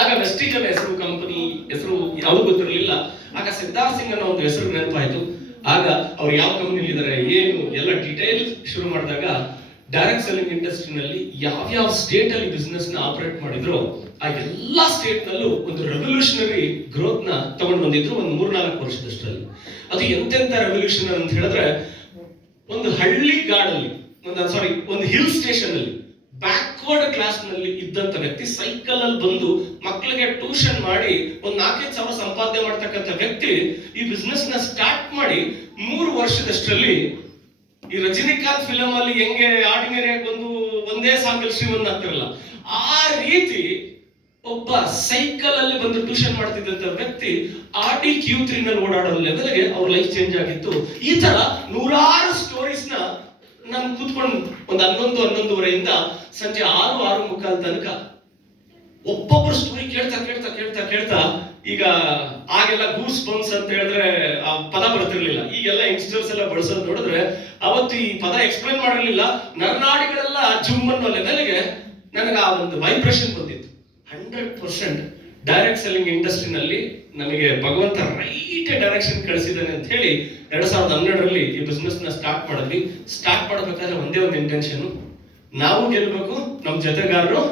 ಆಗ ವೆಸ್ಟೀಜ್ ಅನ್ನೋ ಹೆಸರು, ಕಂಪನಿ ಹೆಸರು ಯಾವುದು ಗೊತ್ತಿರಲಿಲ್ಲ. ಆಗ ಸಿದ್ಧಾರ್ಥ್ ಸಿಂಗ್ ಅನ್ನೋ ಒಂದು ಹೆಸರು ನೆನಪಾಯ್ತು. ಆಗ ಅವ್ರು ಯಾವ ಕಂಪನಿಲಿ ಇದ್ದಾರೆ ಏನು ಎಲ್ಲ ಡೀಟೇಲ್ ಶುರು ಮಾಡಿದಾಗ ಡೈರೆಕ್ಟ್ ಸೆಲ್ಲಿಂಗ್ ಇಂಡಸ್ಟ್ರಿನಲ್ಲಿ ಯಾವ್ಯಾವ ಸ್ಟೇಟ್ ಅಲ್ಲಿ ಬಿಸ್ನೆಸ್ ನ ಆಪರೇಟ್ ಮಾಡಿದ್ರು ಆ ಎಲ್ಲಾ ಸ್ಟೇಟ್ ನಲ್ಲೂ ಒಂದು ರೆವಲ್ಯೂಷನರಿ ಗ್ರೋತ್ ನ ತಗೊಂಡು ಬಂದಿದ್ರು ಒಂದು 3-4 ವರ್ಷದಷ್ಟರಲ್ಲಿ. ಅದು ಎಂತೆಂತ ರೆವಲ್ಯೂಷನ್ ಅಂತ ಹೇಳಿದ್ರೆ, ಒಂದು ಹಳ್ಳಿ ಗಾಡಲ್ಲಿ ಒಂದು ಹಿಲ್ ಸ್ಟೇಷನ್ ಅಲ್ಲಿ ಬ್ಯಾಕ್ವರ್ಡ್ ಕ್ಲಾಸ್ ನಲ್ಲಿ ಇದ್ದಂತ ವ್ಯಕ್ತಿ ಸೈಕಲ್ ಅಲ್ಲಿ ಬಂದು ಮಕ್ಕಳಿಗೆ ಟ್ಯೂಷನ್ ಮಾಡಿ ಒಂದು 4-5 ಸಾವಿರ ಸಂಪಾದನೆ ಮಾಡ್ತಕ್ಕಂಥ ವ್ಯಕ್ತಿ ಈ ಬಿಸ್ನೆಸ್ ನ ಸ್ಟಾರ್ಟ್ ಮಾಡಿ 3 ವರ್ಷದಷ್ಟರಲ್ಲಿ ಈ ರಜನಿಕಾಂತ್ ಫಿಲಂ ಅಲ್ಲಿ ಹೆಂಗೆ ಆರ್ಡಿನರಿ ಆಗಿ ಒಂದೇ ಸಾಂಗಲ್ ಶ್ರೀಮಂತ ಆಗ್ತಿರಲ್ಲ, ಆ ರೀತಿ ಒಬ್ಬ ಸೈಕಲ್ ಅಲ್ಲಿ ಬಂದು ಟ್ಯೂಷನ್ ಮಾಡ್ತಿದ್ದಂತ ವ್ಯಕ್ತಿ ಆರ್ಡಿ Q3 ನಲ್ಲಿ ಓಡಾಡೋ ಲೆವೆಲ್ಗೆ ಅವ್ರ ಲೈಫ್ ಚೇಂಜ್ ಆಗಿತ್ತು. ಈ ತರ ನೂರಾರು ಸ್ಟೋರೀಸ್ ನ ನಾನು ಕೂತ್ಕೊಂಡು ಒಂದು 11-11:30 ಸಂಜೆ 6-6:45 ತನಕ ಒಬ್ಬೊಬ್ಬರು ಸ್ಟೋರಿ ಕೇಳ್ತಾ ಕೇಳ್ತಾ ಕೇಳ್ತಾ ಕೇಳ್ತಾ, ಈಗ ಆಗೆಲ್ಲ ಗೂಸ್ ಬಂಪ್ಸ್ ಅಂತ ಹೇಳಿದ್ರೆ ಆ ಪದ ಬರ್ತಿರ್ಲಿಲ್ಲ. ಈಗೆಲ್ಲ ಯಂಗ್ಸ್ಟರ್ಸ್ ಎಲ್ಲ ಬಳಸೋದು ನೋಡಿದ್ರೆ ಅವತ್ತು ಈ ಪದ ಎಕ್ಸ್ಪ್ಲೈನ್ ಮಾಡಿರ್ಲಿಲ್ಲ. ನರನಾಡಿಗಳೆಲ್ಲ ಜುಮ್ ಅನ್ನೋ ಲೆವೆಲ್ಗೆ ನನಗೆ ಆ ಒಂದು ವೈಬ್ರೇಷನ್ ಬಂದಿತ್ತು. 100% ಡೈರೆಕ್ಟ್ ಸೆಲ್ಲಿಂಗ್ ಇಂಡಸ್ಟ್ರಿನಲ್ಲಿ ನಮಗೆ ಭಗವಂತ ರೈಟ್ ಡೈರೆಕ್ಷನ್ ಕಳಿಸಿದ್ದಾನೆ ಅಂತ ಹೇಳಿ 2012ರಲ್ಲಿ ಈ ಬಿಸ್ನೆಸ್ ನ ಸ್ಟಾರ್ಟ್ ಮಾಡಿದ್ವಿ. ಸ್ಟಾರ್ಟ್ ಮಾಡಬೇಕಾದ್ರೆ ಒಂದೇ ಒಂದು ಇಂಟೆನ್ಷನ್, ನಾವು ಗೆಲ್ಬೇಕು, ನಮ್ಮ ಜೊತೆಗಾರರು